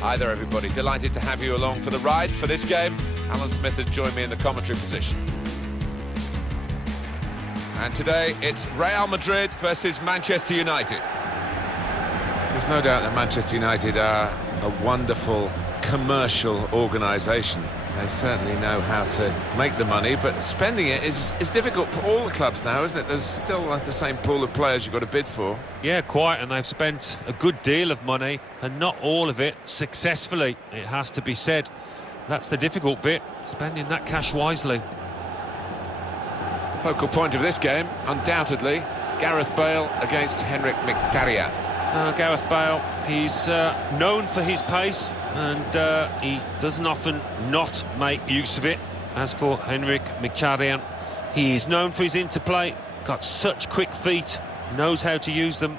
Hi there, everybody. Delighted to have you along for the ride for this game. Alan Smith has joined me in the commentary position. And today, it's Real Madrid versus Manchester United. There's no doubt that Manchester United are a wonderful commercial organisation. They certainly know how to make the money, but spending it is difficult for all the clubs now, isn't it? There's still the same pool of players you've got to bid for. Yeah, quite, and they've spent a good deal of money, and not all of it successfully, it has to be said. That's the difficult bit, spending that cash wisely. Focal point of this game, undoubtedly, Gareth Bale against Henrik Mkhitaryan. Gareth Bale, he's known for his pace, and he doesn't often not make use of it. As for Henrik Mkhitaryan, he is known for his interplay, got such quick feet, knows how to use them.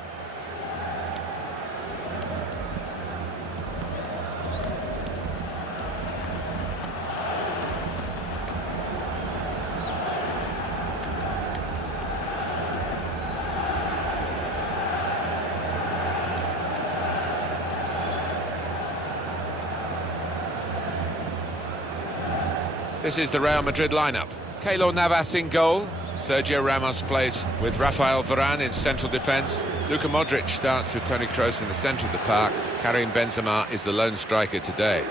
This is the Real Madrid lineup. Keylor Navas in goal. Sergio Ramos plays with Rafael Varane in central defence. Luka Modric starts with Toni Kroos in the centre of the park. Karim Benzema is the lone striker today.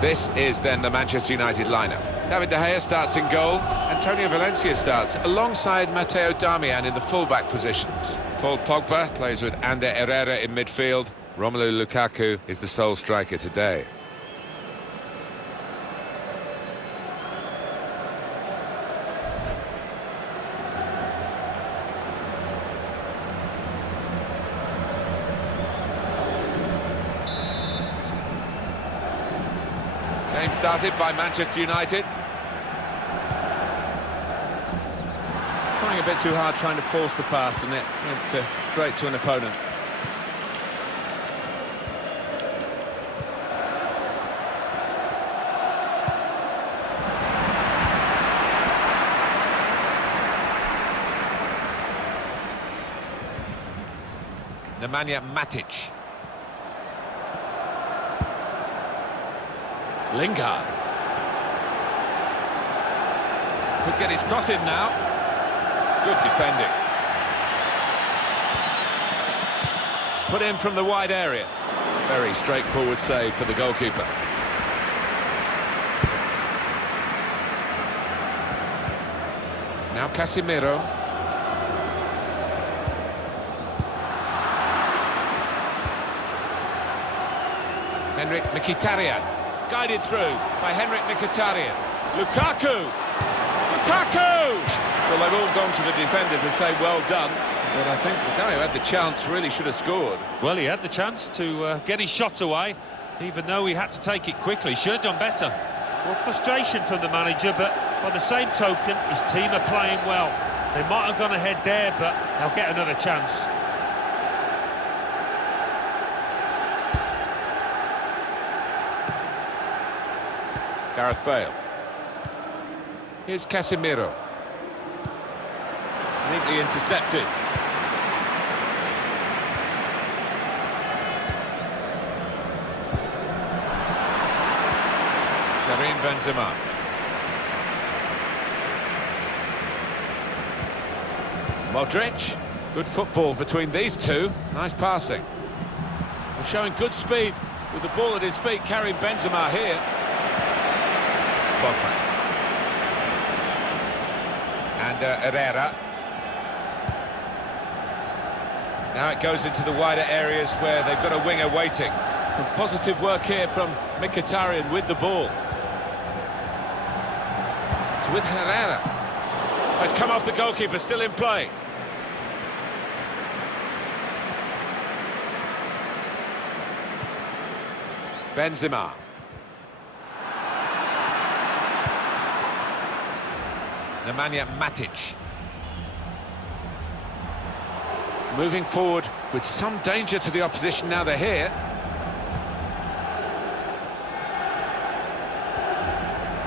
This is then the Manchester United lineup. David De Gea starts in goal. Antonio Valencia starts alongside Matteo Darmian in the full-back positions. Paul Pogba plays with Ander Herrera in midfield. Romelu Lukaku is the sole striker today. Game started by Manchester United. Trying a bit too hard, trying to force the pass, and it went straight to an opponent. Nemanja Matic. Lingard. Could get his cross in now. Good defending. Put in from the wide area. Very straightforward save for the goalkeeper. Now Casemiro. Henrik Mkhitaryan. Guided through by Henrik Mkhitaryan. Lukaku! Lukaku! Well, they've all gone to the defender to say well done, but I think the guy who had the chance really should have scored. Well, he had the chance to get his shot away, even though he had to take it quickly. Should have done better. Well, frustration from the manager, but by the same token, his team are playing well. They might have gone ahead there, but they'll get another chance. Gareth Bale. Here's Casemiro. Neatly intercepted. Karim Benzema. Modric. Good football between these two. Nice passing. We're showing good speed with the ball at his feet. Karim Benzema here. Pogba. And Herrera. Now it goes into the wider areas where they've got a winger waiting. Some positive work here from Mkhitaryan with the ball. It's with Herrera. Oh, it's come off the goalkeeper, still in play. Benzema. Nemanja Matic. Moving forward with some danger to the opposition now they're here.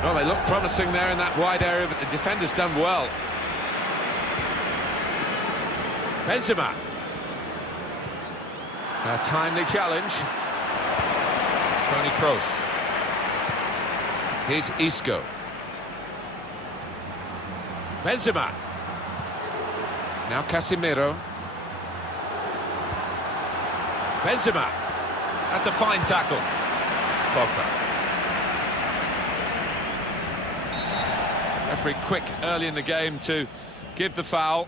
Well, they look promising there in that wide area, but the defender's done well. Benzema. A timely challenge. Toni Kroos. Here's Isco. Benzema. Now Casemiro. Benzema. That's a fine tackle. Pogba. Referee quick early in the game to give the foul.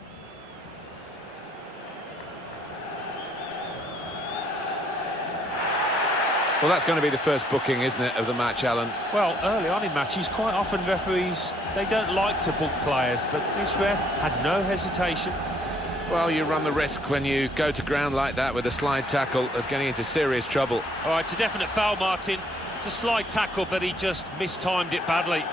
Well, that's going to be the first booking, isn't it, of the match, Alan? Well, early on in matches, quite often referees, they don't like to book players, but this ref had no hesitation. Well, you run the risk when you go to ground like that with a slide tackle of getting into serious trouble. All right, it's a definite foul, Martin. It's a slide tackle, but he just mistimed it badly.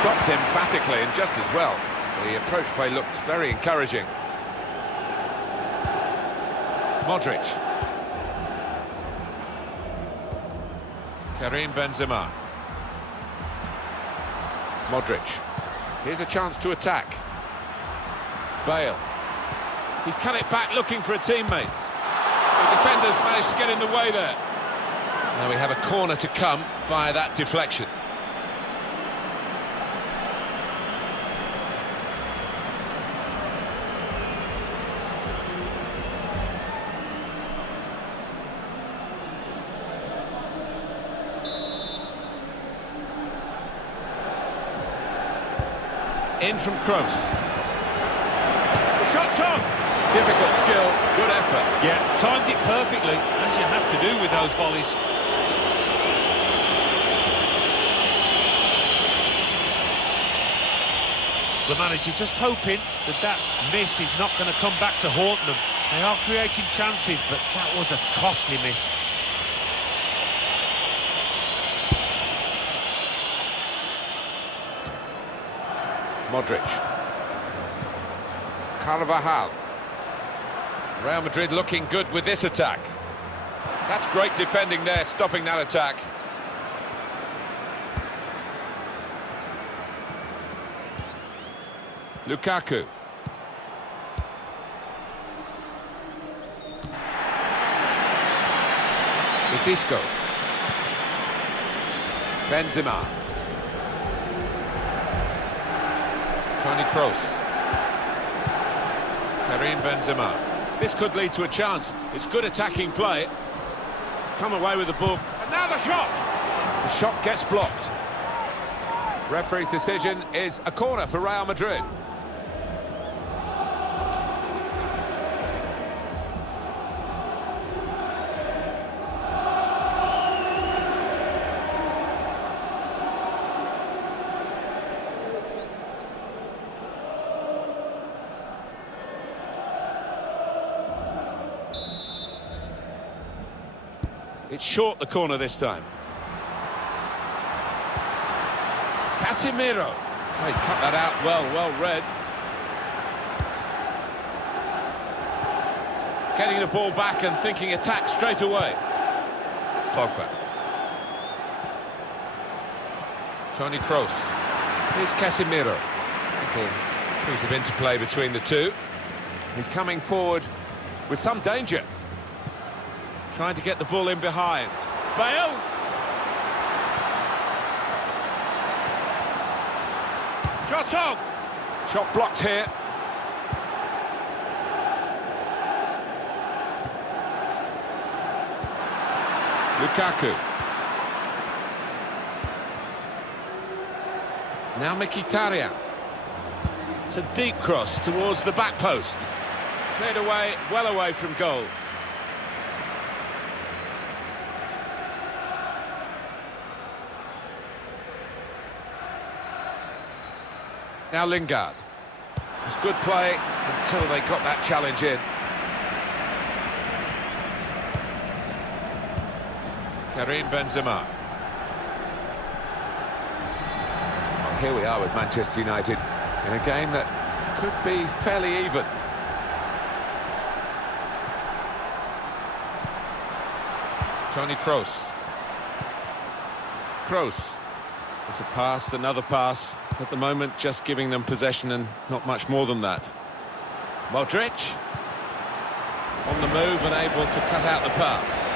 Stopped emphatically and just as well. The approach play looked very encouraging. Modric. Karim Benzema. Modric. Here's a chance to attack. Bale. He's cut it back looking for a teammate. The defenders managed to get in the way there. Now we have a corner to come via that deflection. In from Kroos. The shot's on! Difficult skill, good effort. Yeah, timed it perfectly, as you have to do with those volleys. The manager just hoping that that miss is not going to come back to haunt them. They are creating chances, but that was a costly miss. Modric. Carvajal. Real Madrid looking good with this attack. That's great defending there, stopping that attack. Lukaku. It's Isco. Benzema. Toni Kroos. Karim Benzema. This could lead to a chance. It's good attacking play. Come away with the ball. And now the shot! The shot gets blocked. Referee's decision is a corner for Real Madrid. It's short, the corner this time. Casemiro. Oh, he's cut that out well read. Getting the ball back and thinking attack straight away. Pogba. Toni Kroos. Here's Casemiro. Little piece of interplay between the two. He's coming forward with some danger. Trying to get the ball in behind. Bale! Shot on! Shot blocked here. Lukaku. Now Mkhitaryan. It's a deep cross towards the back post. Cleared away, well away from goal. Now Lingard. It was good play until they got that challenge in. Karim Benzema. here we are with Manchester United in a game that could be fairly even. Toni Kroos. Kroos. It's a pass, another pass. At the moment, just giving them possession and not much more than that. Modric. On the move and able to cut out the pass.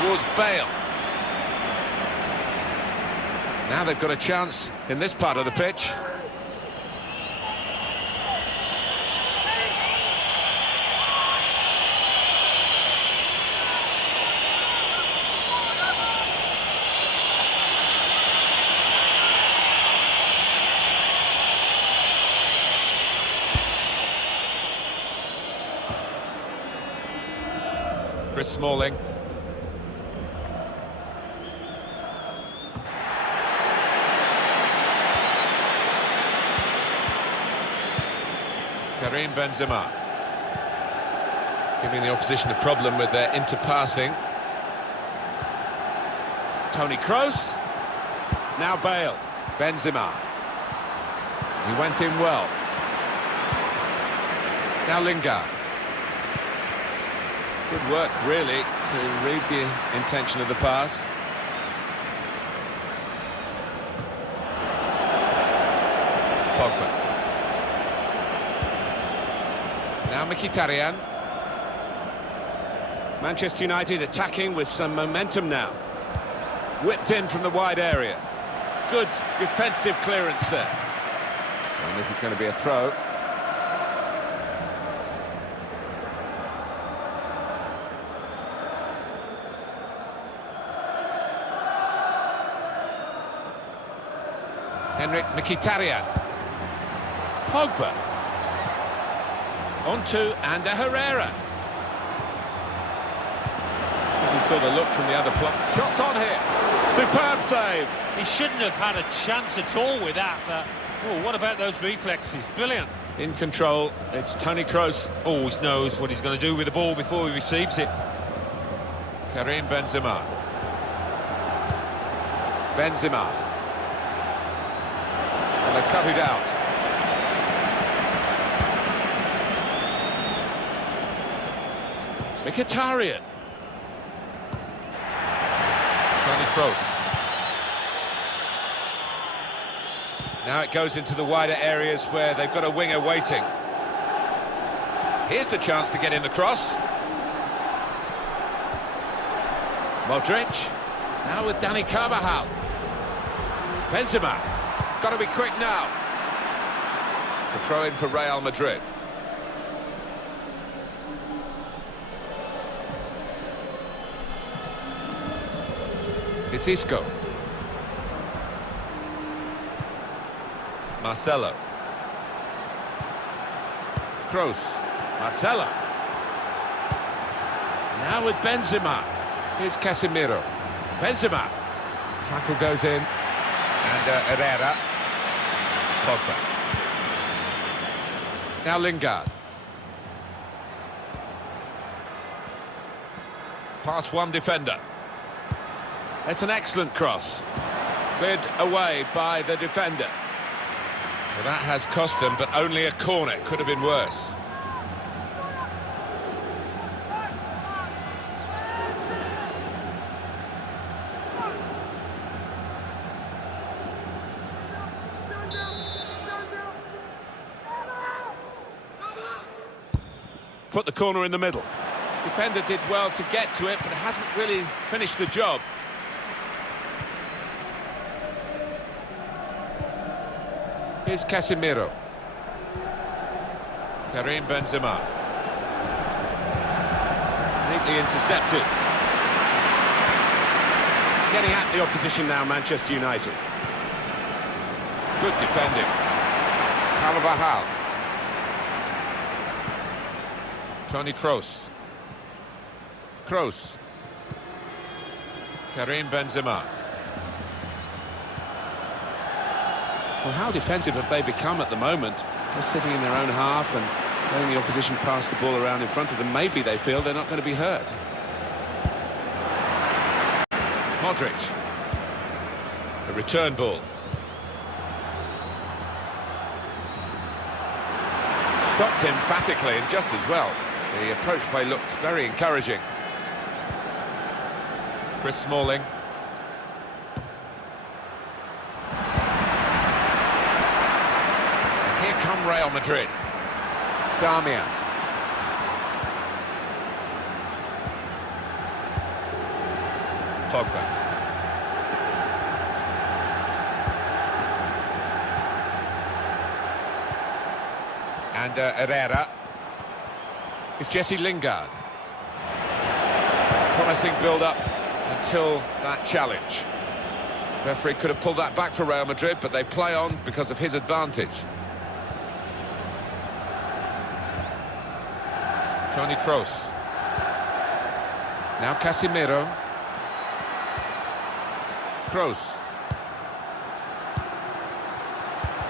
Towards Bale. Now they've got a chance in this part of the pitch. Chris Smalling. Karim Benzema. Giving the opposition a problem with their interpassing. Toni Kroos. Now Bale. Benzema. He went in well. Now Lingard. Good work, really, to read the intention of the pass. Pogba. Now Mkhitaryan. Manchester United attacking with some momentum now. Whipped in from the wide area. Good defensive clearance there. And this is going to be a throw. Henrik Mkhitaryan. Pogba. On to Ander Herrera. You saw the look from the other block. Shots on here. Superb save. He shouldn't have had a chance at all with that, but oh, what about those reflexes? Brilliant. In control, it's Toni Kroos. Always knows what he's going to do with the ball before he receives it. Karim Benzema. Benzema. And they've cut it out. Mkhitaryan. Toni Kroos. Now it goes into the wider areas where they've got a winger waiting. Here's the chance to get in the cross. Modric. Now with Dani Carvajal. Benzema. Got to be quick now. The throw in for Real Madrid. It's Isco. Marcelo. Kroos. Marcelo. Now with Benzema. Here's Casemiro. Benzema. Tackle goes in. And Herrera. Pogba. Now Lingard. Past one defender. It's an excellent cross. Cleared away by the defender. Well, that has cost them, but only a corner. Could have been worse. Put the corner in the middle. Defender did well to get to it, but hasn't really finished the job. Here's Casemiro. Karim Benzema. Neatly intercepted. Getting at the opposition now, Manchester United. Good defending. Carvajal. Toni Kroos. Kroos. Karim Benzema. Well, how defensive have they become at the moment? Just sitting in their own half and letting the opposition pass the ball around in front of them. Maybe they feel they're not going to be hurt. Modric. A return ball. Stopped emphatically and just as well. The approach play looked very encouraging. Chris Smalling. Here come Real Madrid. Darmian. Pogba. And Herrera. It's Jesse Lingard. Promising build-up until that challenge. Referee could have pulled that back for Real Madrid, but they play on because of his advantage. Toni Kroos. Now Casemiro. Kroos.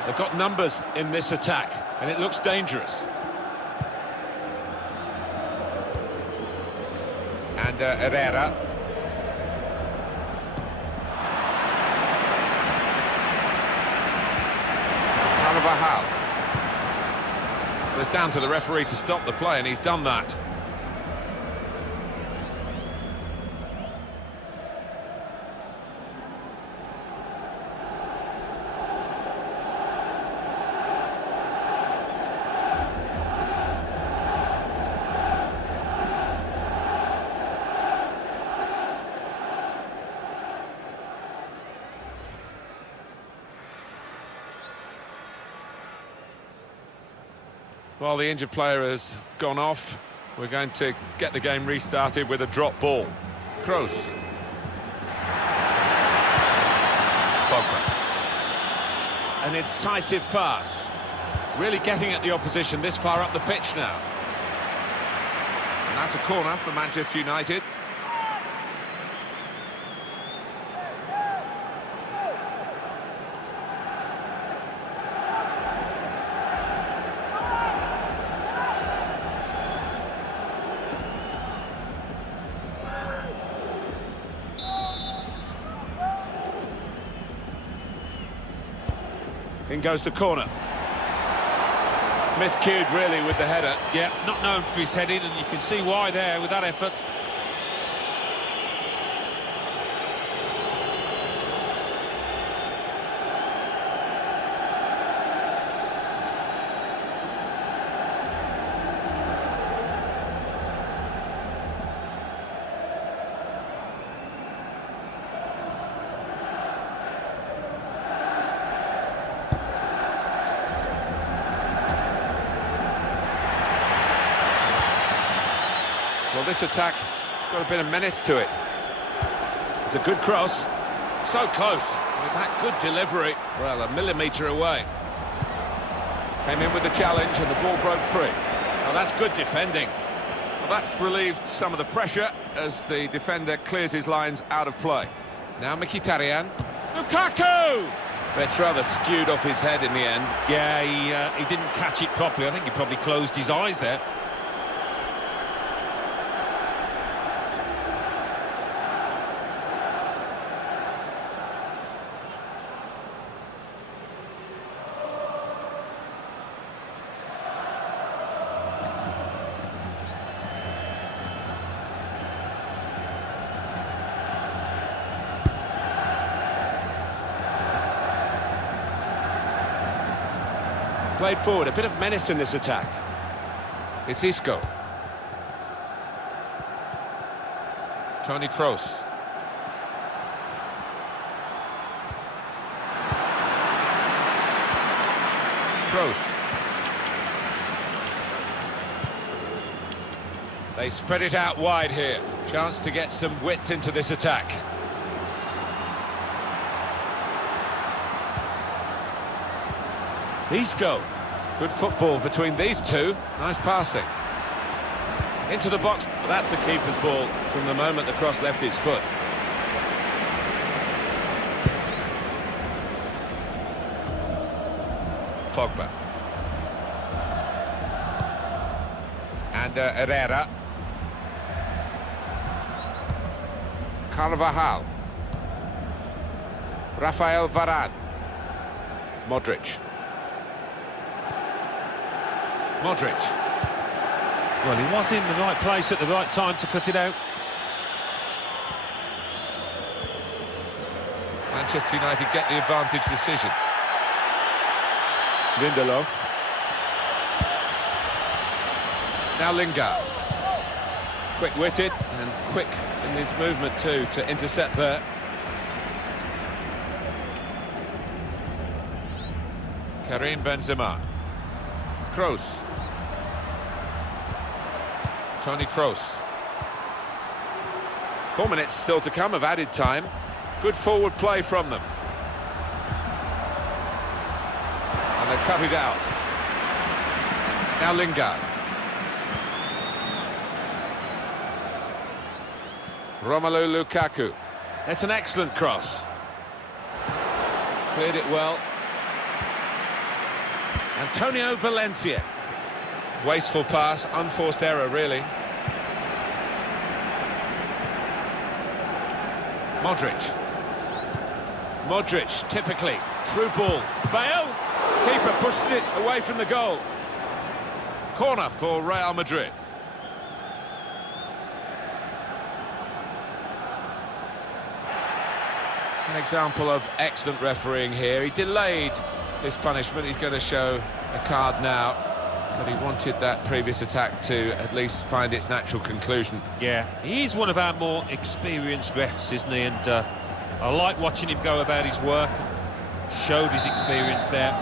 They've got numbers in this attack, and it looks dangerous. And Herrera. Carvajal. Well, it's down to the referee to stop the play, and he's done that. While the injured player has gone off, we're going to get the game restarted with a drop ball. Kroos. Pogba. An incisive pass. Really getting at the opposition this far up the pitch now. And that's a corner for Manchester United. In goes the corner. Miscued really with the header. Yeah, not known for his heading, and you can see why there with that effort. Well, this attack has got a bit of menace to it. It's a good cross. So close. With that good delivery. Well, a millimetre away. Came in with the challenge and the ball broke free. Well, that's good defending. Well, that's relieved some of the pressure as the defender clears his lines out of play. Now Mkhitaryan. Lukaku! That's rather skewed off his head in the end. Yeah, he didn't catch it properly. I think he probably closed his eyes there. Played forward, a bit of menace in this attack. It's Isco. Toni Kroos. Kroos. They spread it out wide here. Chance to get some width into this attack. Isco. Good football between these two. Nice passing. Into the box. Well, that's the keeper's ball from the moment the cross left his foot. Pogba. And Herrera. Carvajal. Rafael Varane. Modric. Modric. Well, he was in the right place at the right time to cut it out. Manchester United get the advantage decision. Lindelof. Now Lingard. Quick-witted and quick in his movement too to intercept there. Karim Benzema. Kroos. Toni Kroos. 4 minutes still to come of added time. Good forward play from them. And they've cut it out. Now Lingard. Romelu Lukaku. It's an excellent cross. Cleared it well. Antonio Valencia. Wasteful pass, unforced error really. Modric. Modric, typically, through ball. Bale! Keeper pushes it away from the goal. Corner for Real Madrid. An example of excellent refereeing here. He delayed his punishment. He's going to show a card now, but he wanted that previous attack to at least find its natural conclusion. Yeah, he's one of our more experienced refs, isn't he? And I like watching him go about his work. Showed his experience there.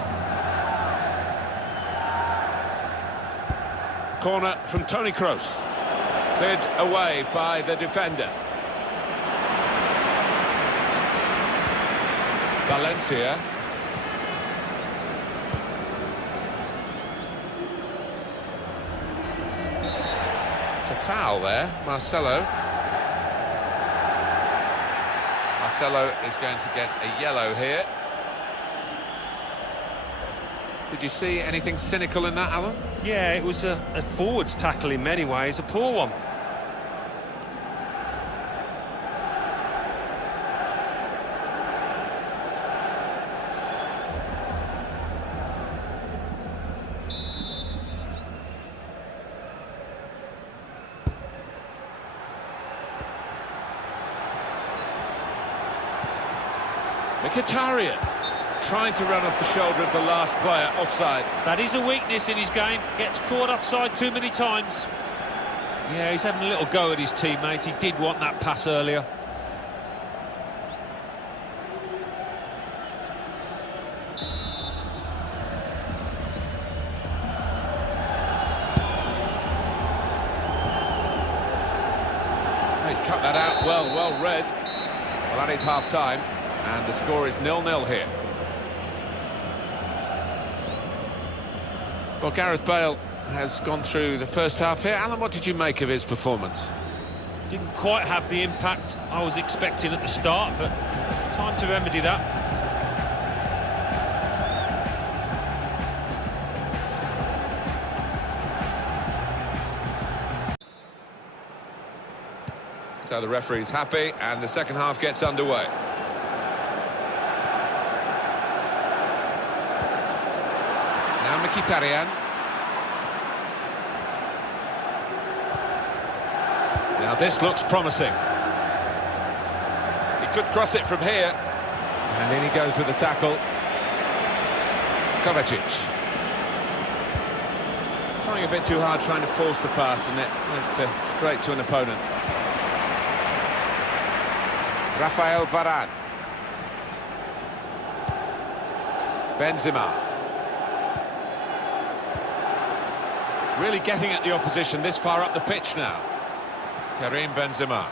Corner from Toni Kroos. Cleared away by the defender. Valencia. It's a foul there, Marcelo. Marcelo is going to get a yellow here. Did you see anything cynical in that, Alan? Yeah, it was a forwards tackle in many ways, a poor one. Mkhitaryan trying to run off the shoulder of the last player, offside. That is a weakness in his game, gets caught offside too many times. Yeah, he's having a little go at his teammate, he did want that pass earlier. He's cut that out well read. Well, that is half-time, and the score is 0-0 here. Well, Gareth Bale has gone through the first half here. Alan, what did you make of his performance? Didn't quite have the impact I was expecting at the start, but time to remedy that. So the referee's happy, and the second half gets underway. Now Mkhitaryan. Now this looks promising. He could cross it from here. And in he goes with the tackle. Kovacic. Trying a bit too hard, trying to force the pass, and it went straight to an opponent. Rafael Varane. Benzema. Really getting at the opposition this far up the pitch now. Karim Benzema.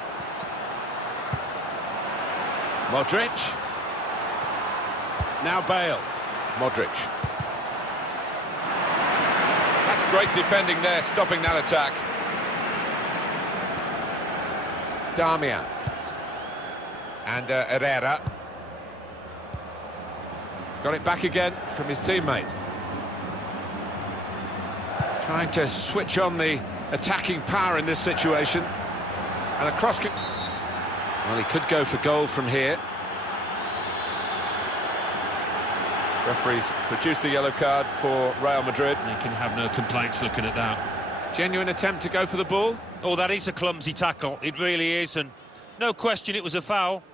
Modric. Now Bale. Modric. That's great defending there, stopping that attack. Darmian. And Herrera. He's got it back again from his teammate. Trying to switch on the attacking power in this situation. And a cross kick. Well, he could go for goal from here. Referees produced the yellow card for Real Madrid. You can have no complaints looking at that. Genuine attempt to go for the ball. Oh, that is a clumsy tackle. It really is, and no question it was a foul.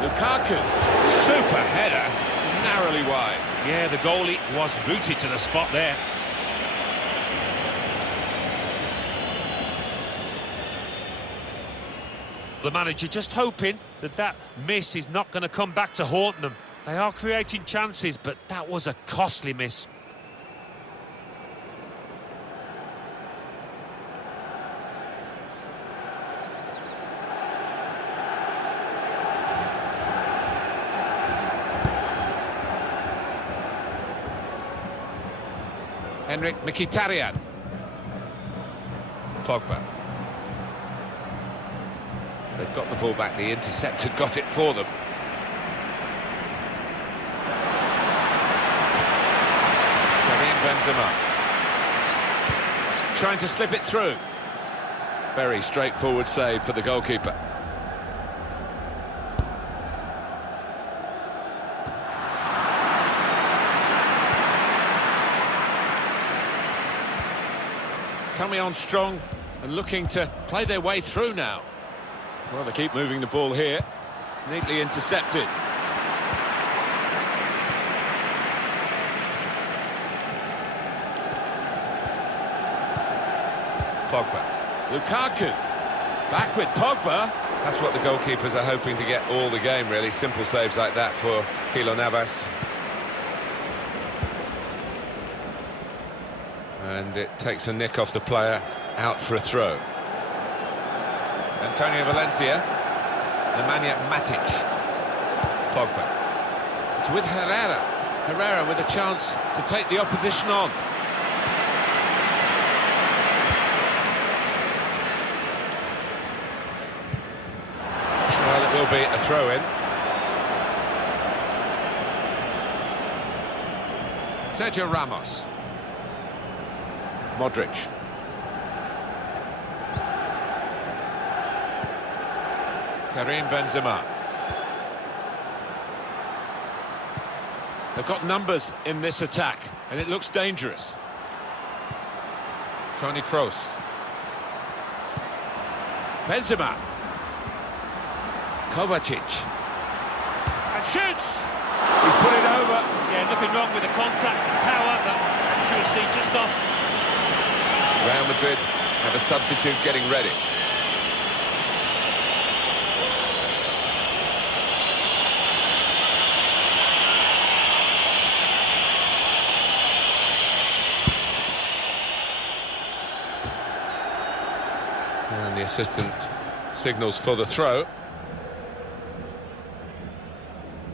Lukaku, super header, narrowly wide. Yeah, the goalie was rooted to the spot there. The manager just hoping that that miss is not going to come back to haunt them. They are creating chances, but that was a costly miss. Henrik Mkhitaryan. Pogba. They've got the ball back, the interceptor got it for them. Karim Benzema. Trying to slip it through. Very straightforward save for the goalkeeper. Coming on strong and looking to play their way through now. Well, they keep moving the ball here. Neatly intercepted. Pogba. Lukaku. Back with Pogba. That's what the goalkeepers are hoping to get all the game, really. Simple saves like that for Keylor Navas. And it takes a nick off the player, out for a throw. Antonio Valencia. Nemanja Matic. Pogba. It's with Herrera. Herrera with a chance to take the opposition on. Well, it will be a throw-in. Sergio Ramos. Modric. Karim Benzema. They've got numbers in this attack, and it looks dangerous. Toni Kroos. Benzema. Kovacic. And shoots! He's put it over. Yeah, nothing wrong with the contact and power, but accuracy just off. Real Madrid have a substitute getting ready. And the assistant signals for the throw.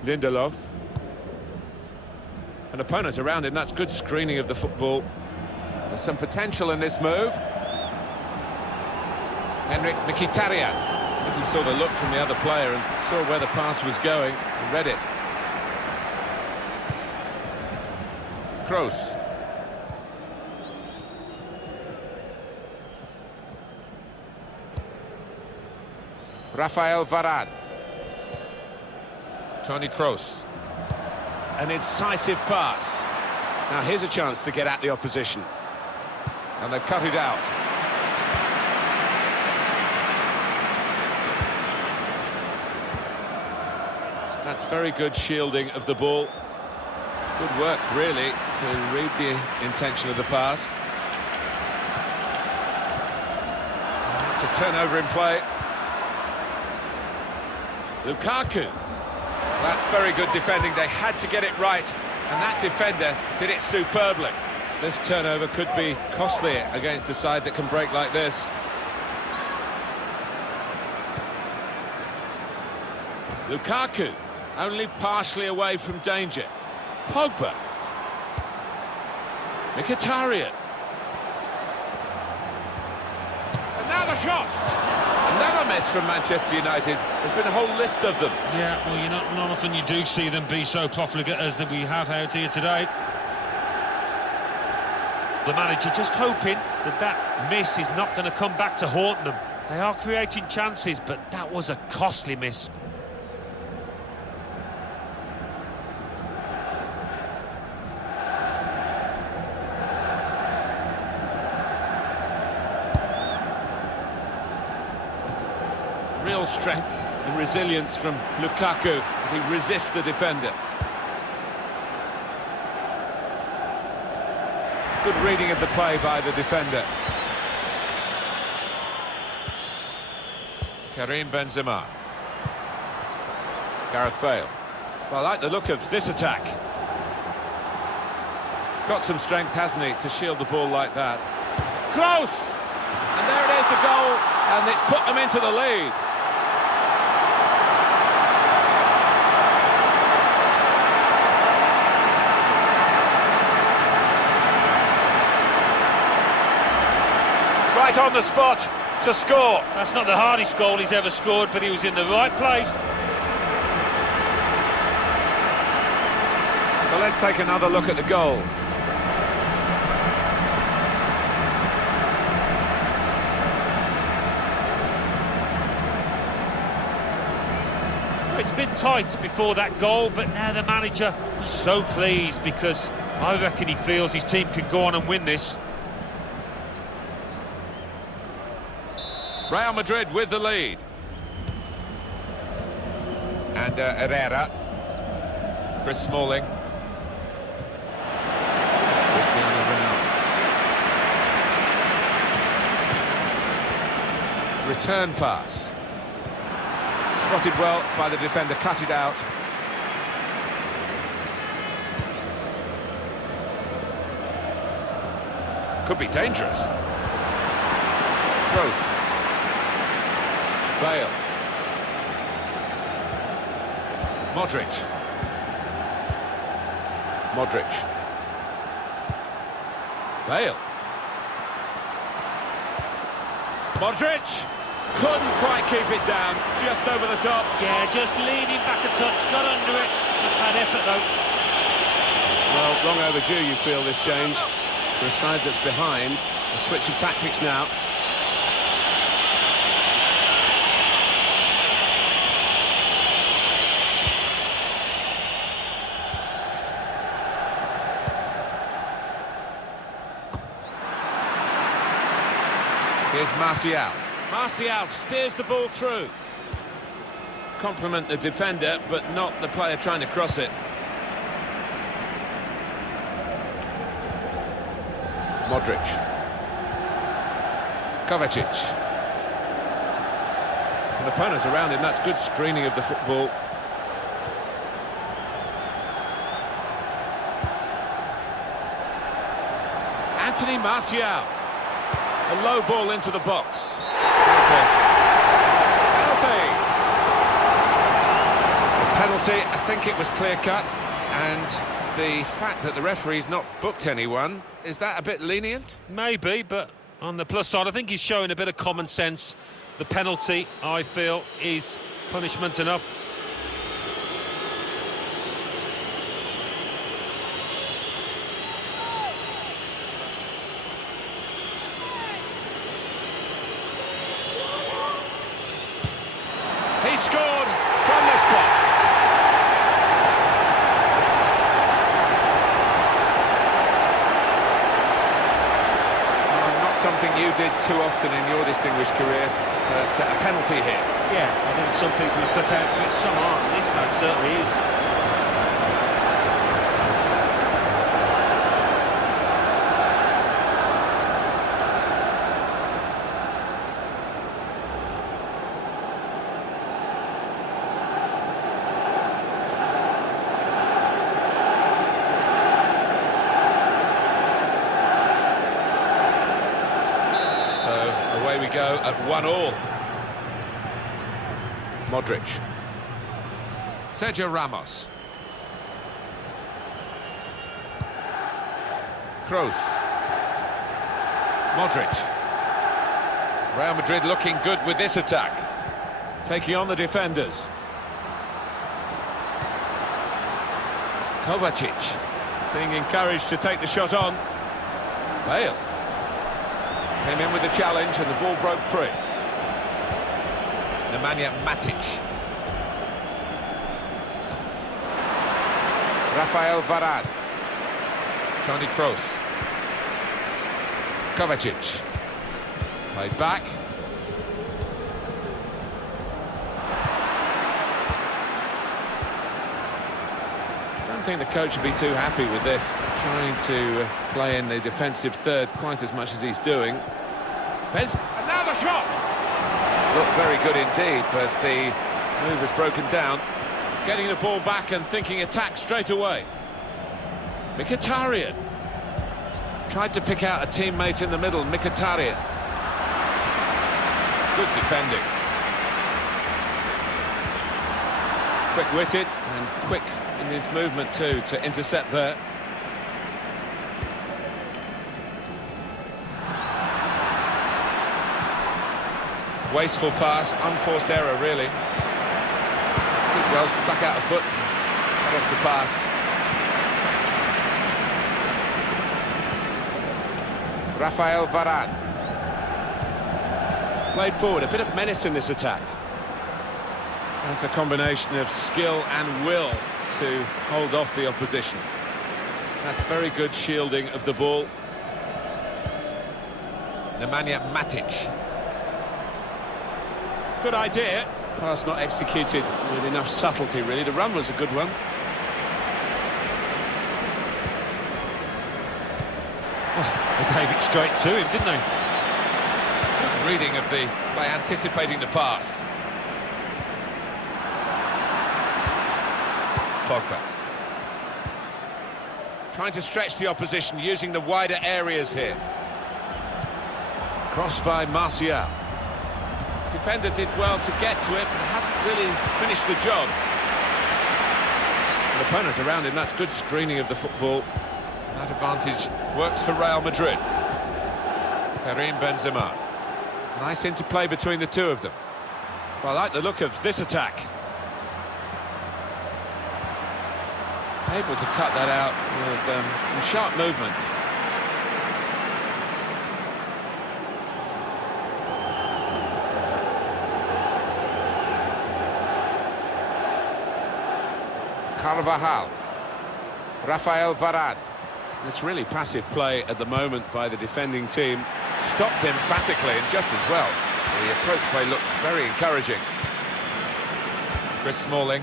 Lindelof. An opponent around him, that's good screening of the football. There's some potential in this move. Henrik Mkhitaryan. I think he saw the look from the other player and saw where the pass was going and read it. Kroos. Rafael Varane. Toni Kroos. An incisive pass. Now here's a chance to get at the opposition. And they've cut it out. That's very good shielding of the ball. Good work, really, to read the intention of the pass. It's a turnover in play. Lukaku. That's very good defending. They had to get it right, and that defender did it superbly. This turnover could be costly against a side that can break like this. Lukaku, only partially away from danger. Pogba. Mkhitaryan. Another shot! Another miss from Manchester United. There's been a whole list of them. Yeah, well, not often you do see them be so profligate as we have out here today. The manager just hoping that miss is not going to come back to haunt them. They are creating chances, but that was a costly miss. Real strength and resilience from Lukaku as he resists the defender. Good reading of the play by the defender. Karim Benzema. Gareth Bale. Well, I like the look of this attack. He's got some strength, hasn't he, to shield the ball like that. Close! And there it is, the goal, and it's put them into the lead. Right on the spot to score. That's not the hardest goal he's ever scored, but he was in the right place. Well, let's take another look at the goal. It's been tight before that goal, but now the manager is so pleased because I reckon he feels his team can go on and win this. Real Madrid with the lead. And Herrera. Chris Smalling. Cristiano Ronaldo. Return pass. Spotted well by the defender, cut it out. Could be dangerous. Close. Bale. Modric. Bale. Modric couldn't quite keep it down, just over the top. Yeah, just leaning back a touch, got under it. Bad effort though. Well, long overdue, you feel, this change. For a side that's behind, a switch of tactics now. Here's Martial. Martial steers the ball through. Compliment the defender, but not the player trying to cross it. Modric. Kovacic. And opponents around him, that's good screening of the football. Anthony Martial. A low ball into the box. Penalty! Penalty, I think it was clear-cut, and the fact that the referee's not booked anyone, is that a bit lenient? Maybe, but on the plus side, I think he's showing a bit of common sense. The penalty, I feel, is punishment enough. He scored from the spot. Not something you did too often in your distinguished career, but a penalty here. Yeah, I think some people are cut out for it, some aren't. This man certainly is. go at 1-1. Modric. Sergio Ramos. Kroos. Modric. Real Madrid looking good with this attack. Taking on the defenders. Kovacic being encouraged to take the shot on. Bale came in with the challenge and the ball broke free. Nemanja Matic. Rafael Varane. Toni Kroos. Kovacic. Played back. Don't think the coach would be too happy with this, trying to play in the defensive third quite as much as he's doing. And now the shot! Looked very good indeed, but the Move has broken down. Getting the ball back and thinking attack straight away. Mkhitaryan. Tried to pick out a teammate in the middle, Mkhitaryan. Good defending. Quick-witted and quick in his movement too to intercept there. Wasteful pass, unforced error really. Did well, stuck out a foot, cut off the pass. Rafael Varane. Played forward, a bit of menace in this attack. That's a combination of skill and will to hold off the opposition. That's very good shielding of the ball. Nemanja Matic. Good idea. Pass not executed with enough subtlety, really. The run was a good one. They gave it straight to him, didn't they? Good reading of the by anticipating the pass. Pogba. Trying to stretch the opposition, using the wider areas here. Crossed by Martial. Defender did well to get to it, but hasn't really finished the job. The opponent around him, that's good screening of the football. That advantage works for Real Madrid. Karim Benzema. Nice interplay between the two of them. Well, I like the look of this attack. Able to cut that out with some sharp movement. Carvajal. Rafael Varane. It's really passive play at the moment by the defending team. Stopped emphatically and just as well. The approach play looked very encouraging. Chris Smalling.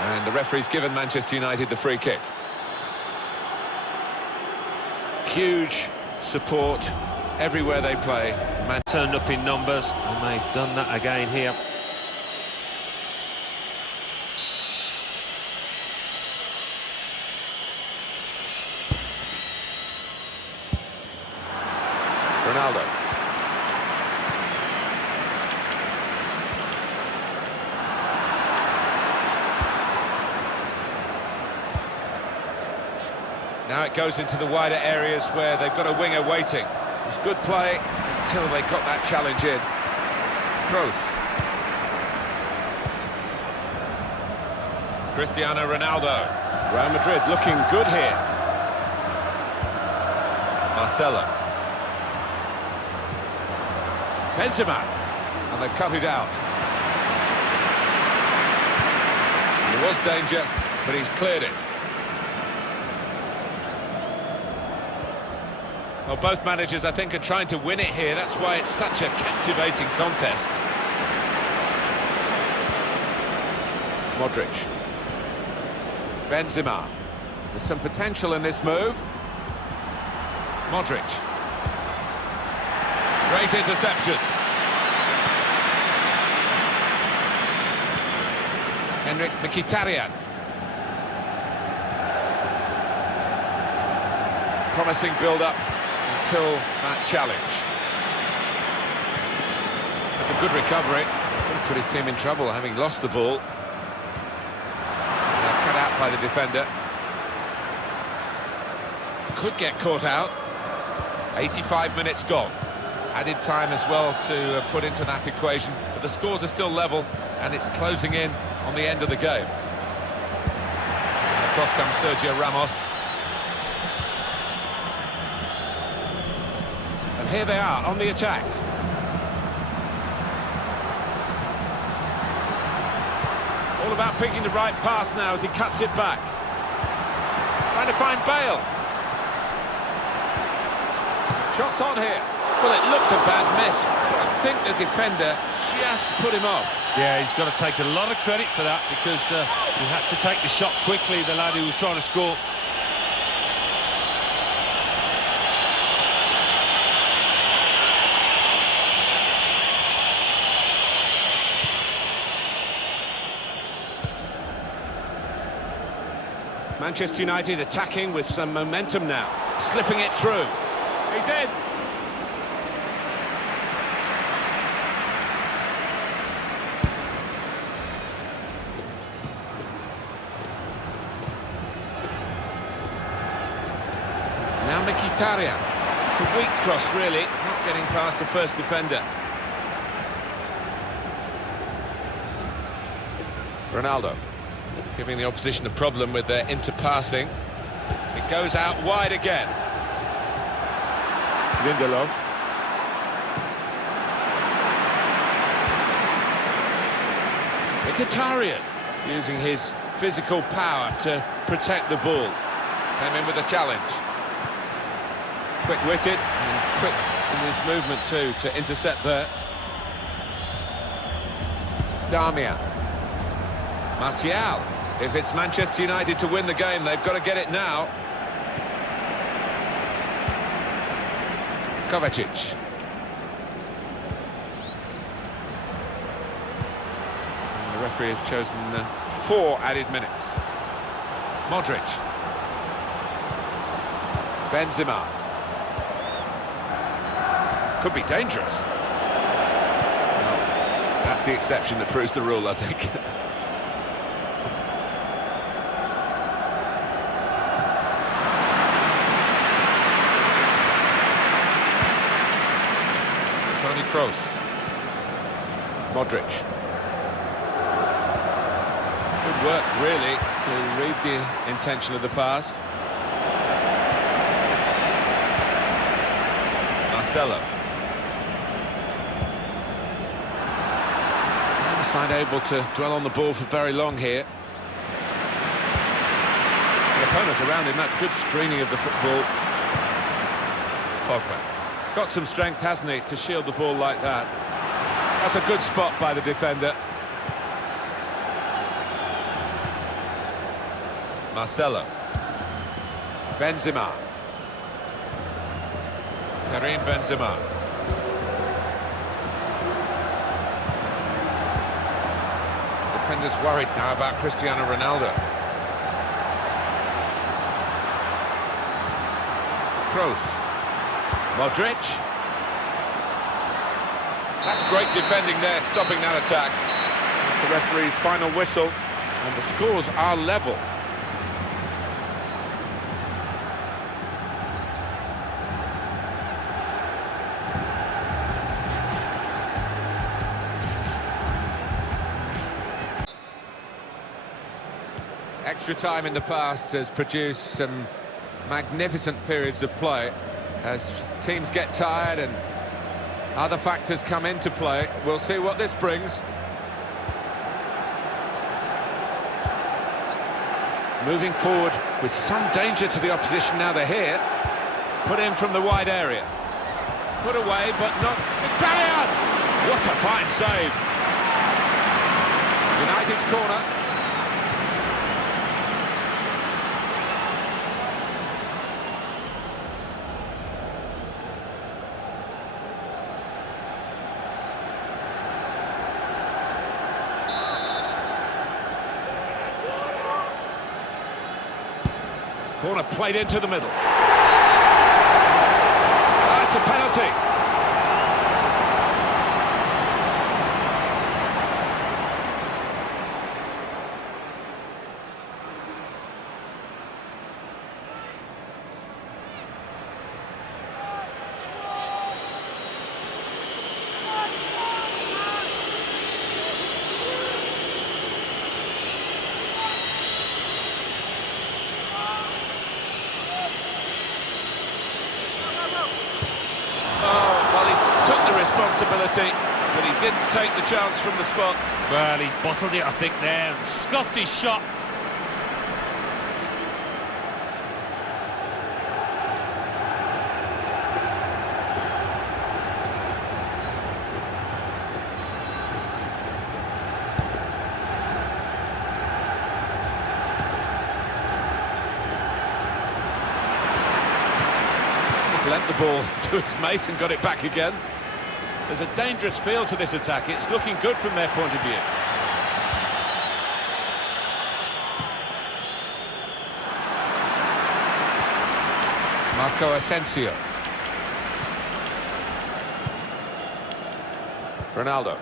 And the referee's given Manchester United the free kick. Huge support everywhere they play. Turned up in numbers, and they've done that again here. Ronaldo. Now it goes into the wider areas where they've got a winger waiting. It was good play until they got that challenge in. Kroos. Cristiano Ronaldo. Real Madrid looking good here. Marcelo. Benzema. And they've cut it out. There was danger, but he's cleared it. Well, both managers, I think, are trying to win it here. That's why it's such a captivating contest. Modric. Benzema. There's some potential in this move. Modric. Great interception. Henrik Mkhitaryan. promising build-up until that challenge. That's a good recovery. Could have put his team in trouble having lost the ball. Cut out by the defender. Could get caught out. 85 minutes gone. Added time as well to put into that equation, but the scores are still level and it's closing in on the end of the game. And across comes Sergio Ramos. And here they are on the attack. All about picking the right pass now as he cuts it back. Trying to find Bale. Shots on here. Well, it looked a bad miss, but I think the defender just put him off. Yeah, he's got to take a lot of credit for that because he had to take the shot quickly, the lad who was trying to score. Manchester United attacking with some momentum now. Slipping it through. He's in. Now Mkhitaryan. It's a weak cross, really. Not getting past the first defender. Ronaldo giving the opposition a problem with their interpassing. It goes out wide again. Lindelof. Mkhitaryan using his physical power to protect the ball. Came in with a challenge. Quick-witted and quick in his movement too to intercept there. Darmian. Martial. If it's Manchester United to win the game, they've got to get it now. Kovacic. And the referee has chosen 4 added minutes. Modric. Benzema. Could be dangerous. Well, that's the exception that proves the rule, I think. Kroos. Modric. Good work, really, to read the intention of the pass. Marcelo. Neither side able to dwell on the ball for very long here. The opponent around him, that's good screening of the football. Pogba. Got some strength, hasn't he, to shield the ball like that. That's a good spot by the defender. Marcelo. Benzema. Karim Benzema. Defenders worried now about Cristiano Ronaldo. Kroos. Modric. That's great defending there, stopping that attack. That's the referee's final whistle, and the scores are level. Extra time in the past has produced some magnificent periods of play. As teams get tired and other factors come into play, we'll see what this brings. Moving forward with some danger to the opposition now they're here. Put in from the wide area. Put away, but not... Mkhitaryan! What a fine save! United's corner. Corner played into the middle. It's a penalty. Responsibility, but he didn't take the chance from the spot. Well, he's bottled it, I think, there, and scuffed his shot. Just lent the ball to his mate and got it back again. There's a dangerous feel to this attack. It's looking good from their point of view. Marco Asensio. Ronaldo.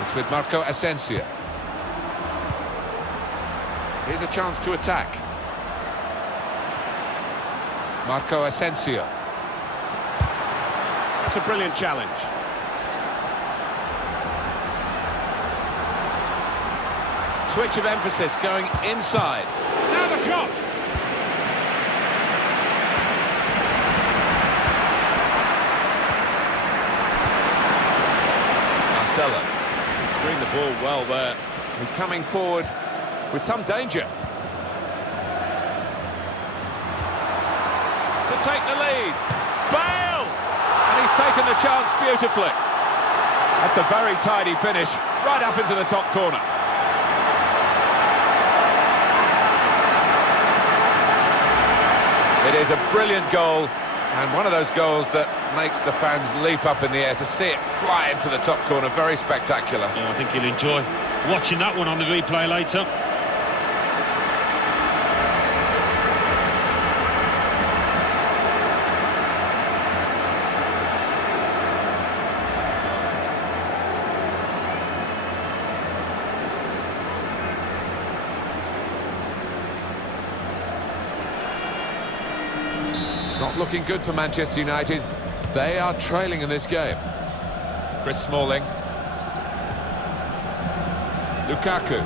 It's with Marco Asensio. Here's a chance to attack. Marco Asensio. That's a brilliant challenge. Switch of emphasis going inside. Now the shot! Marcelo. He screened the ball well there. He's coming forward with some danger. To take the lead. Bale! And he's taken the chance beautifully. That's a very tidy finish, right up into the top corner. It is a brilliant goal, and one of those goals that makes the fans leap up in the air to see it fly into the top corner. Very spectacular. Yeah, I think you'll enjoy watching that one on the replay later. Not looking good for Manchester United. They are trailing in this game. Chris Smalling. Lukaku.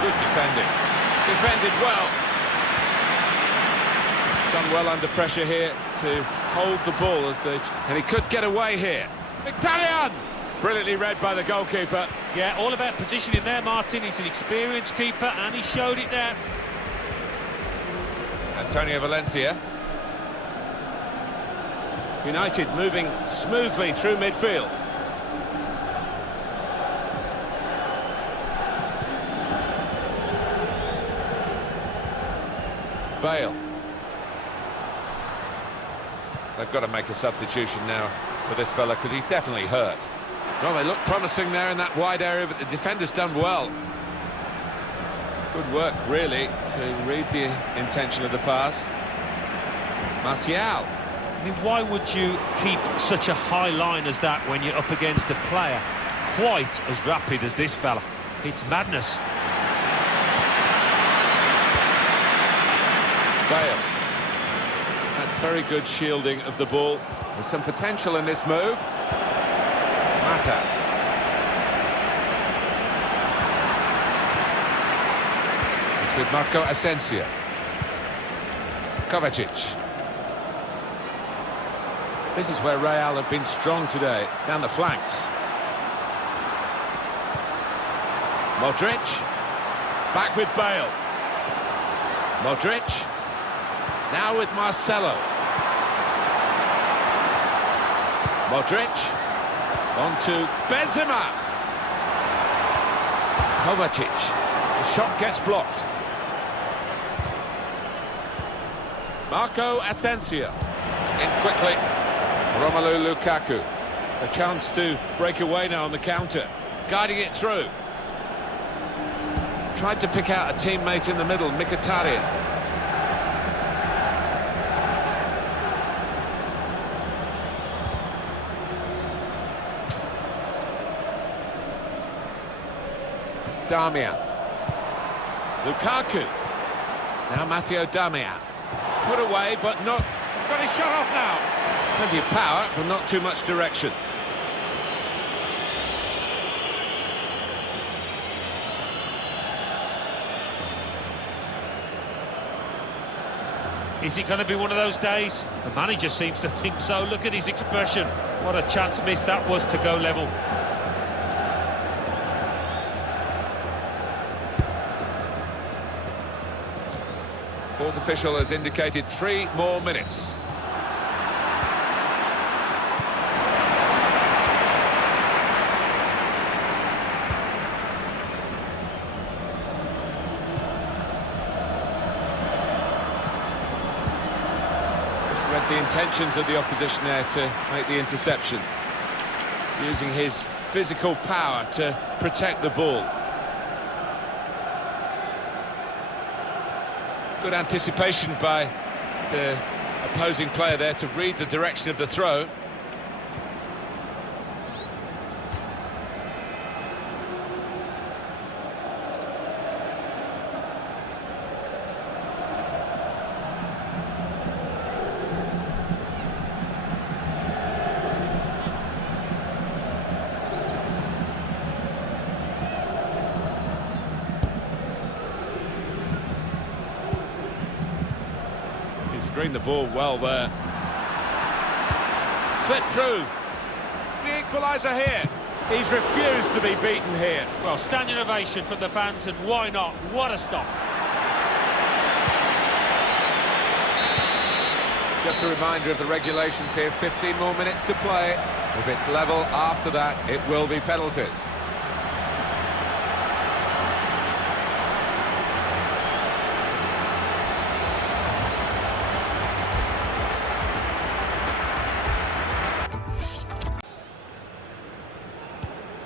Good defending. Defended well. Done well under pressure here to hold the ball as they... And he could get away here. Mkhitaryan! Brilliantly read by the goalkeeper. Yeah, all about positioning there, Martin. He's an experienced keeper, and he showed it there. Antonio Valencia. United moving smoothly through midfield. Bale. They've got to make a substitution now for this fella because he's definitely hurt. Well, they look promising there in that wide area, but the defender's done well. Good work, really, to read the intention of the pass. Martial. I mean, why would you keep such a high line as that when you're up against a player quite as rapid as this fella? It's madness. Bale. That's very good shielding of the ball. There's some potential in this move. Mata. It's with Marco Asensio. Kovacic. This is where Real have been strong today, down the flanks. Modric. Back with Bale. Modric. Now with Marcelo. Modric. On to Benzema. Kovacic. The shot gets blocked. Marco Asensio. In quickly. Romelu Lukaku. A chance to break away now on the counter. Guiding it through. Tried to pick out a teammate in the middle, Mkhitaryan. Damian. Lukaku. Now Matteo Damian. Put away, but not... He's got his shot off now. Plenty of power, but not too much direction. Is it going to be one of those days? The manager seems to think so. Look at his expression. What a chance missed that was to go level. Fourth official has indicated 3 more minutes. Just read the intentions of the opposition there to make the interception. Using his physical power to protect the ball. Good anticipation by the opposing player there to read the direction of the throw. Screened the ball well there. Slipped through. The equaliser here. He's refused to be beaten here. Well, standing ovation from the fans, and why not? What a stop. Just a reminder of the regulations here, 15 more minutes to play. If it's level after that, it will be penalties.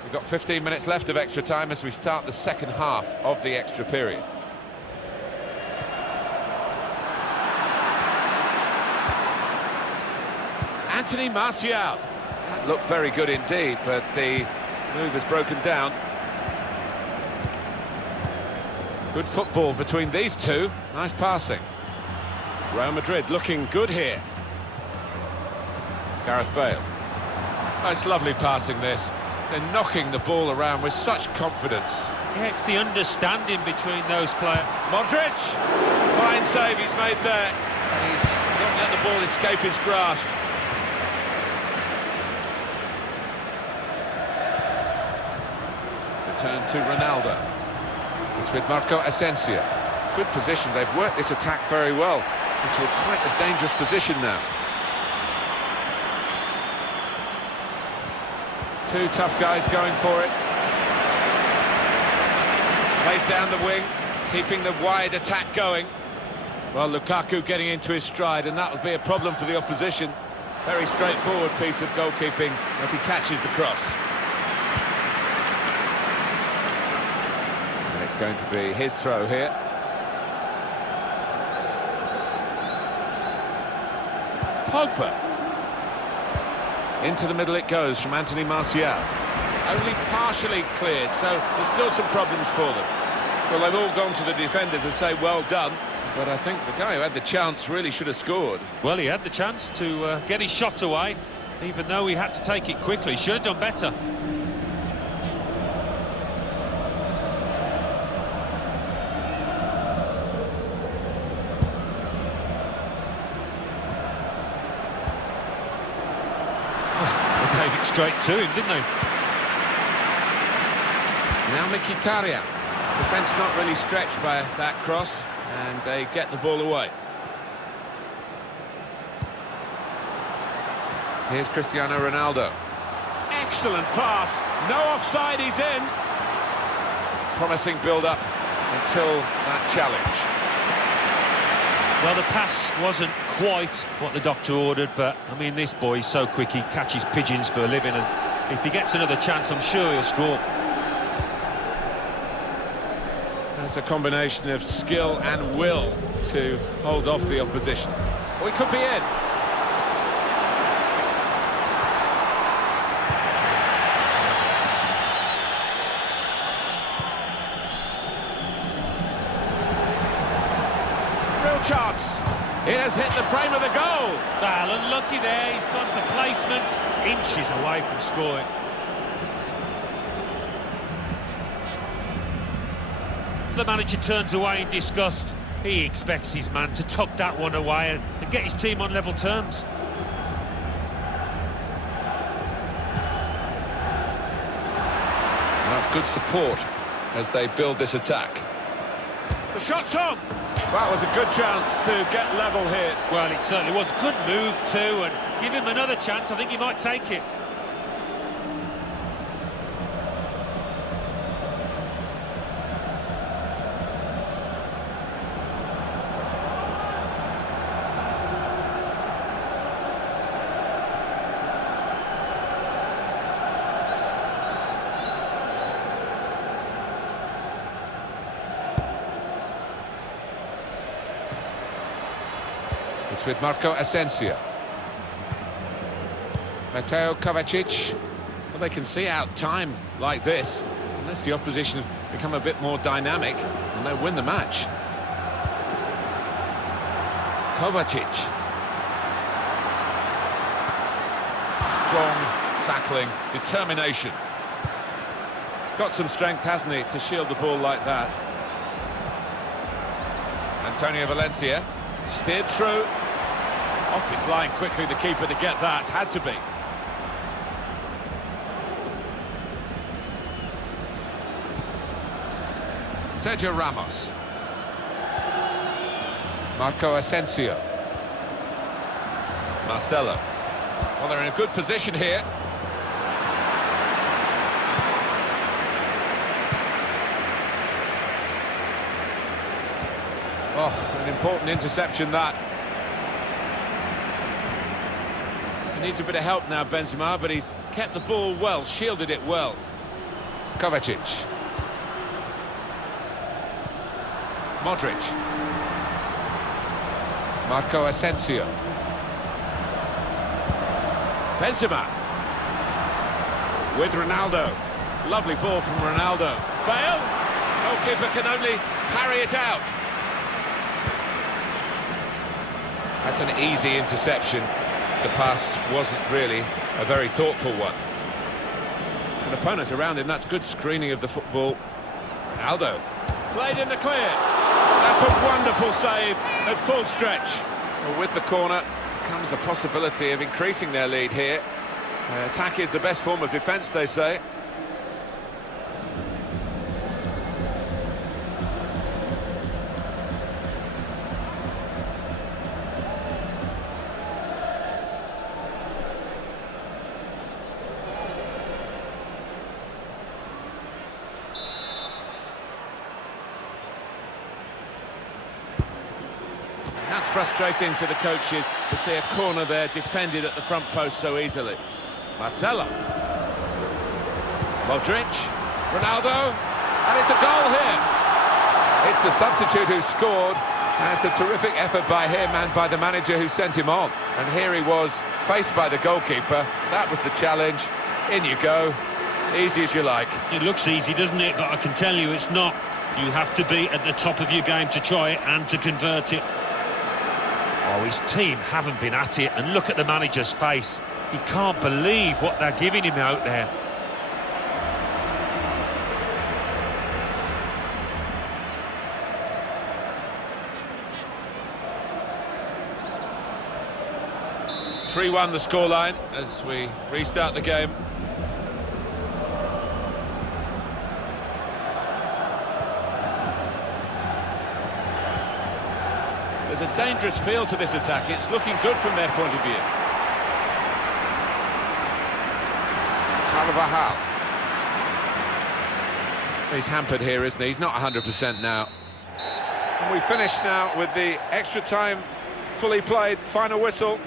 We've got 15 minutes left of extra time as we start the second half of the extra period. Anthony Martial. That looked very good indeed, but the move is broken down. Good football between these two. Nice passing. Real Madrid looking good here. Gareth Bale. Oh, it's lovely passing this. They're knocking the ball around with such confidence. Yeah, it's the understanding between those players. Modric! Fine save he's made there. And he's not let the ball escape his grasp. Return to Ronaldo. It's with Marco Asensio. Good position. They've worked this attack very well into quite a dangerous position now. Two tough guys going for it. Played down the wing, keeping the wide attack going. Well, Lukaku getting into his stride, and that would be a problem for the opposition. Very straightforward piece of goalkeeping as he catches the cross. And it's going to be his throw here. Pogba. Into the middle it goes from Anthony Martial. Only partially cleared, so there's still some problems for them. Well, they've all gone to the defender to say well done, but I think the guy who had the chance really should have scored. Well, he had the chance to get his shot away, even though he had to take it quickly. Should have done better. They gave it straight to him, didn't they? Now Mkhitaryan. Defence not really stretched by that cross, and they get the ball away. Here's Cristiano Ronaldo. Excellent pass. No offside, he's in. Promising build-up until that challenge. Well, the pass wasn't quite what the doctor ordered, but, I mean, this boy's so quick, he catches pigeons for a living, and if he gets another chance, I'm sure he'll score. That's a combination of skill and will to hold off the opposition. We could be in. Real chance. It has hit the frame of the goal. Well, unlucky there, he's gone for placement, inches away from scoring. The manager turns away in disgust. He expects his man to tuck that one away and get his team on level terms. And that's good support as they build this attack. The shot's on. That was a good chance to get level here. Well, it certainly was. Good move too, and give him another chance, I think he might take it. It's with Marco Asensio. Mateo Kovacic. Well, they can see out time like this, unless the opposition become a bit more dynamic, and they win the match. Kovacic. Strong tackling, determination. He's got some strength, hasn't he, to shield the ball like that. Antonio Valencia. Steered through. Off his line quickly, the keeper to get that. Had to be. Sergio Ramos. Marco Asensio. Marcelo. Well, they're in a good position here. Oh, an important interception that. He needs a bit of help now, Benzema, but he's kept the ball well, shielded it well. Kovacic. Modric. Marco Asensio. Benzema. With Ronaldo. Lovely ball from Ronaldo. Bale. Goalkeeper can only parry it out. That's an easy interception. The pass wasn't really a very thoughtful one. An opponent around him, that's good screening of the football. Ronaldo. Played in the clear. That's a wonderful save at full stretch. Well, with the corner comes the possibility of increasing their lead here. Attack is the best form of defence, they say. That's frustrating to the coaches to see a corner there defended at the front post so easily. Marcelo. Modric. Ronaldo. And it's a goal here. It's the substitute who scored, and it's a terrific effort by him and by the manager who sent him on. And here he was, faced by the goalkeeper. That was the challenge. In you go. Easy as you like. It looks easy, doesn't it? But I can tell you it's not. You have to be at the top of your game to try it and to convert it. Oh, his team haven't been at it, and look at the manager's face. He can't believe what they're giving him out there. (3-1) the scoreline as we restart the game. There's a dangerous feel to this attack. It's looking good from their point of view. Carvajal. He's hampered here, isn't he? He's not 100% now. And we finish now with the extra time fully played, final whistle.